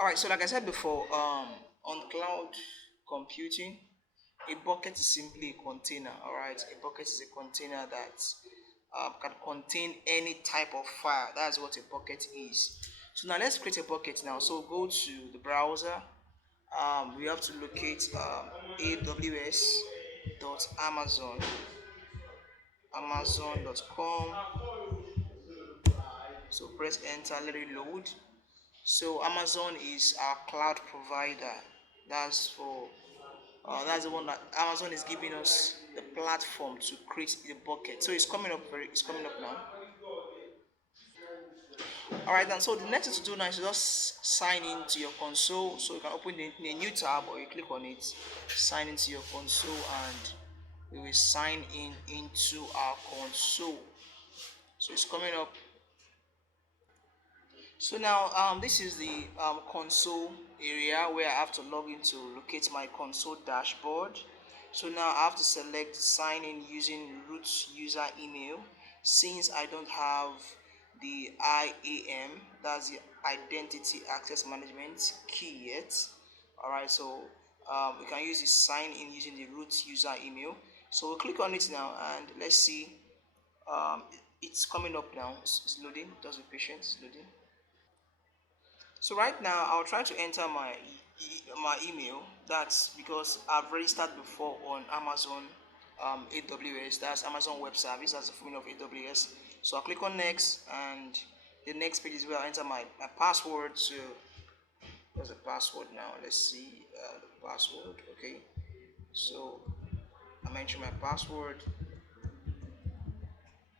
All right, so like I said before, on cloud computing, a bucket is simply a container. All right, a bucket is a container that can contain any type of file. That's what a bucket is. So now let's create a bucket now. So go to the browser. We have to locate aws.amazon, amazon.com. So press enter, let it load. So Amazon is our cloud provider. That's for that's the one that Amazon is giving us the platform to create the bucket. So it's coming up now. All right, then so the next thing to do now is just sign into your console. So you can open a new tab or you click on it, sign into your console, and we will sign in into our console. So it's coming up. So now this is the console area where I have to log in to locate my console dashboard. So now I have to select sign in using root user email since I don't have the IAM, that's the identity access management key yet. Alright, so we can use the sign in using the root user email. So we'll click on it now and let's see. It's coming up now. It's loading. Just be patient. It's loading. So right now I'll try to enter my email. That's because I've registered before on Amazon AWS. That's Amazon Web Service. That's the full name of AWS. So I'll click on next, and the next page is where I enter my password. So there's a password now. Let's see the password. Okay. So I'm entering my password.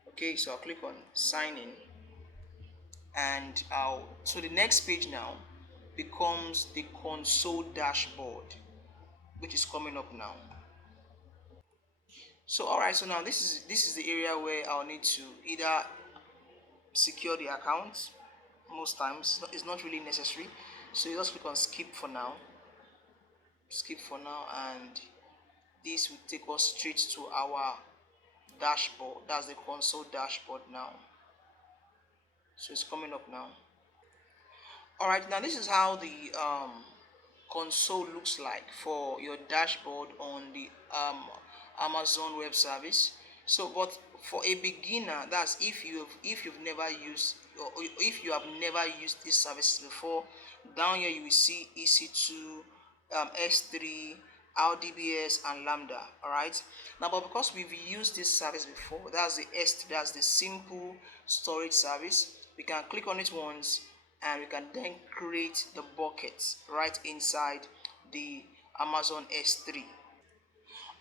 Okay. So I'll click on sign in, and so the next page now becomes the console dashboard, which is coming up now. So all right, so now this is the area where I'll need to either secure the account. Most times it's not really necessary, so you just click on skip for now, and this will take us straight to our dashboard. That's the console dashboard now. So it's coming up now. All right, now this is how the console looks like for your dashboard on the Amazon Web Service. So, but for a beginner, that's if you've never used, or if you have never used this service before, down here you will see EC2, S3, RDBS, and Lambda. All right. Now, but because we've used this service before, that's the S3, that's the simple storage service. We can click on it once, and we can then create the buckets right inside the Amazon S3.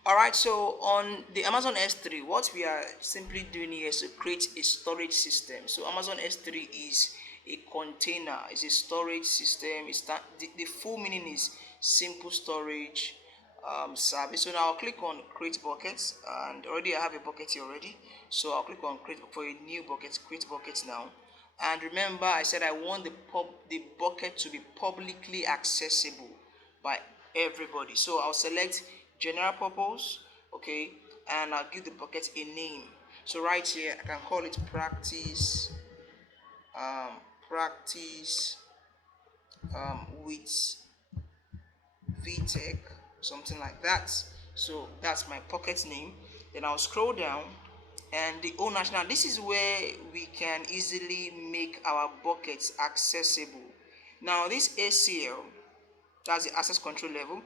Alright, so on the Amazon S3, what we are simply doing here is to create a storage system. So Amazon S3 is a container, it's a storage system. It's that the full meaning is simple storage service. So now I'll click on create buckets, and already I have a bucket here already. So I'll click on create for a new bucket, create buckets now. And remember, I said I want the bucket to be publicly accessible by everybody. So I'll select general purpose, okay, and I'll give the bucket a name. So right here I can call it practice, practice with VTech, something like that. So that's my pocket name. Then I'll scroll down, and the owners. Now this is where we can easily make our buckets accessible. Now this ACL, that's the access control level,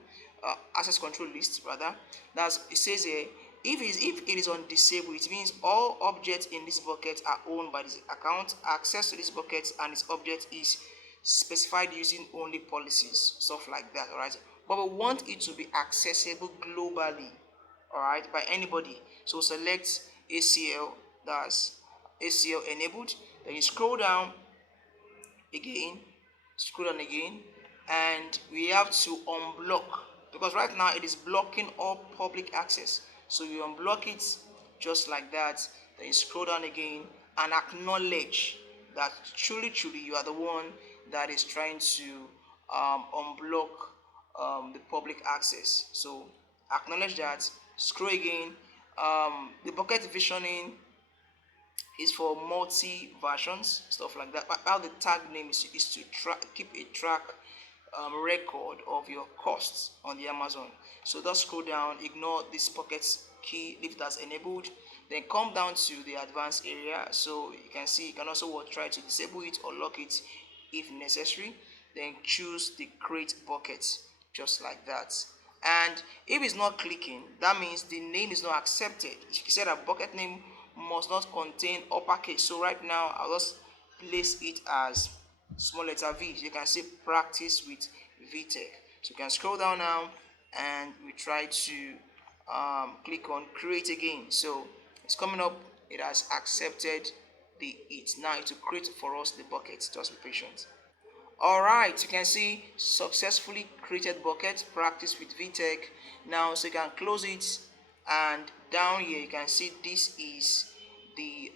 access control list rather. That's it says here, if it is on disable, it means all objects in this bucket are owned by this account. Access to this bucket and its object is specified using only policies, stuff like that. All right, but we want it to be accessible globally, all right, by anybody. So select ACL, that's ACL enabled. Then you again scroll down again, and we have to unblock, because right now it is blocking all public access. So you unblock it just like that. Then you scroll down again and acknowledge that truly you are the one that is trying to unblock the public access. So acknowledge that, scroll again. The bucket visioning is for multi versions, stuff like that. But how the tag name is to keep a track record of your costs on the Amazon. So just scroll down, ignore this pockets key, leave it as enabled, then come down to the advanced area. So you can see you can also try to disable it or lock it if necessary. Then choose the create bucket, just like that. And if it's not clicking, that means the name is not accepted. You said a bucket name must not contain uppercase. So right now I'll just place it as small letter V. You can see practice with VTech. So you can scroll down now and we try to click on create again. So it's coming up, it has accepted the it. Now it will create for us the bucket. Just be patient. Alright, you can see successfully created bucket, practice with VTech. Now so you can close it, and down here you can see this is the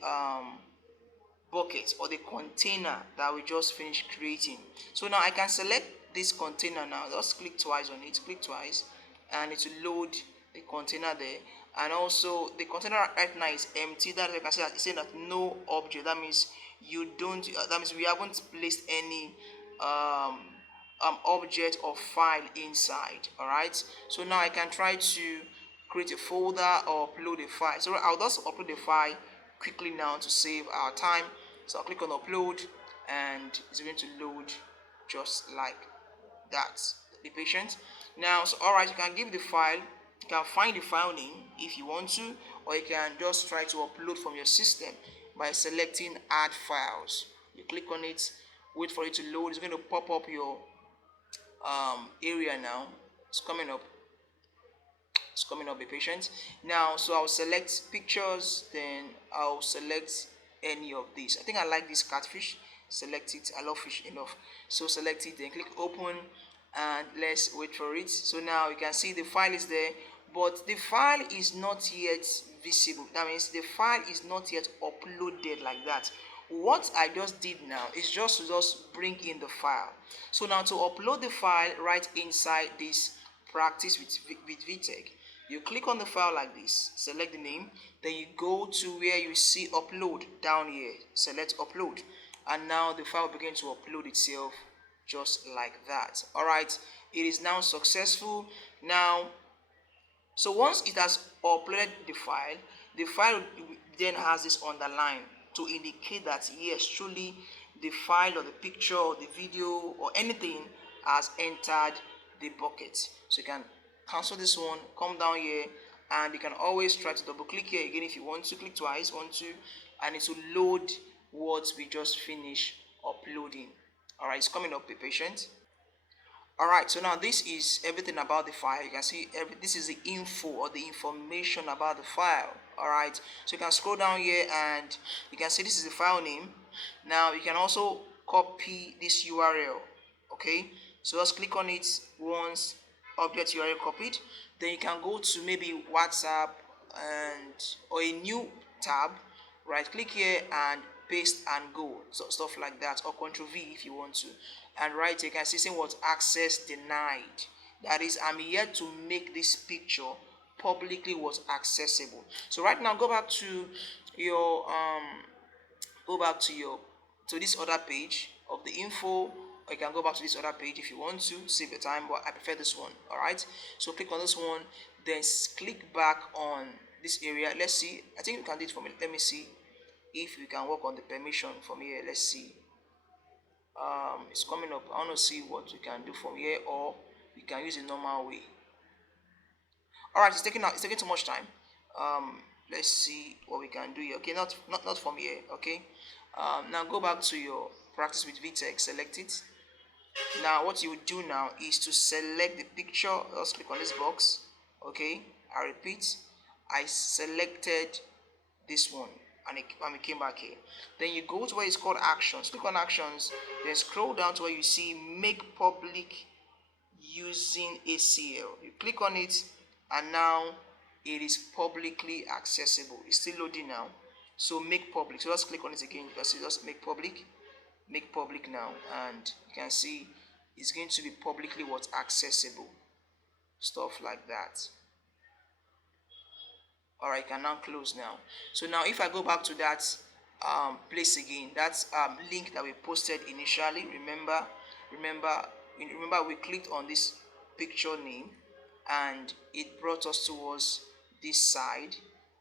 bucket or the container that we just finished creating. So now I can select this container. Now just click twice on it, click twice, and it will load the container there. And also the container right now is empty. That you can see that it's saying that no object. That means you don't that means we haven't placed any object or file inside. All right, so now I can try to create a folder or upload a file. So I'll just upload the file quickly now to save our time. So I'll click on upload and it's going to load just like that. Be patient. Now, so alright, you can give the file, you can find the file name if you want to, or you can just try to upload from your system by selecting add files. You click on it, wait for it to load. It's going to pop up your area now. It's coming up. It's coming up. Be patient. Now, so I'll select pictures, then I'll select any of these. I think I like this catfish. Select it. I love fish enough. So select it, then click open, and let's wait for it. So now you can see the file is there, but the file is not yet visible. That means the file is not yet uploaded like that. What I just did now is just to bring in the file. So now to upload the file right inside this practice with VTech, you click on the file like this, select the name, then you go to where you see upload down here, select upload, and now the file begin to upload itself just like that. All right, it is now successful. Now, so once it has uploaded the file then has this underline to indicate that yes, truly the file or the picture or the video or anything has entered the bucket. So you can cancel this one, come down here, and you can always try to double click here again if you want to. Click twice, and it will load what we just finished uploading. All right, it's coming up. Be patient. All right, so now this is everything about the file. You can see this is the info or the information about the file. All right, so you can scroll down here and you can see this is the file name. Now you can also copy this URL. Okay, so just click on it once, object URL copied, then you can go to maybe WhatsApp or a new tab, right click here and paste and go, so stuff like that, or Ctrl V if you want to, and right here you can see saying what access denied. That is, I'm yet to make this picture publicly was accessible. So right now go back to your to this other page of the info, or you can go back to this other page if you want to save your time, but I prefer this one. All right, so click on this one, then click back on this area. Let's see, I think you can do it for me. Let me see if we can work on the permission from here. Let's see. It's coming up. I want to see what we can do from here, or we can use a normal way. All right, it's taking too much time. Let's see what we can do here. Okay, not from here. Okay, now go back to your practice with VTech, select it. Now what you would do now is to select the picture. Just click on this box. Okay, I repeat, I selected this one and it came back here. Then you go to where it's called actions, click on actions, then scroll down to where you see make public using ACL. You click on it and now it is publicly accessible. It's still loading now, so make public. So just click on it again. You can see just make public now, and you can see it's going to be publicly what's accessible, stuff like that. All right, can now close now. So now if I go back to that place again, that's link that we posted initially, remember remember we clicked on this picture name and it brought us towards this side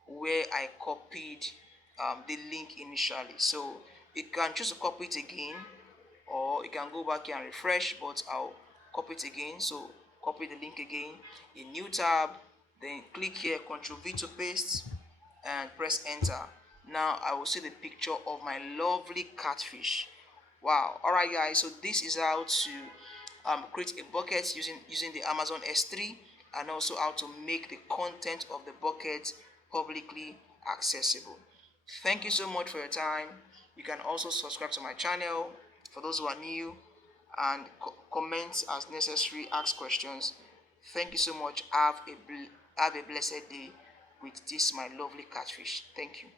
where I copied the link initially. So you can choose to copy it again, or you can go back here and refresh, but I'll copy it again. So copy the link again, a new tab, then click here, Ctrl V to paste, and press enter. Now I will see the picture of my lovely catfish. Wow. All right, guys, so this is how to create a bucket using the Amazon S3, and also how to make the content of the bucket publicly accessible. Thank you so much for your time. You can also subscribe to my channel for those who are new, and comment as necessary, ask questions. Thank you so much. Have a blessed day with this my lovely catfish. Thank you.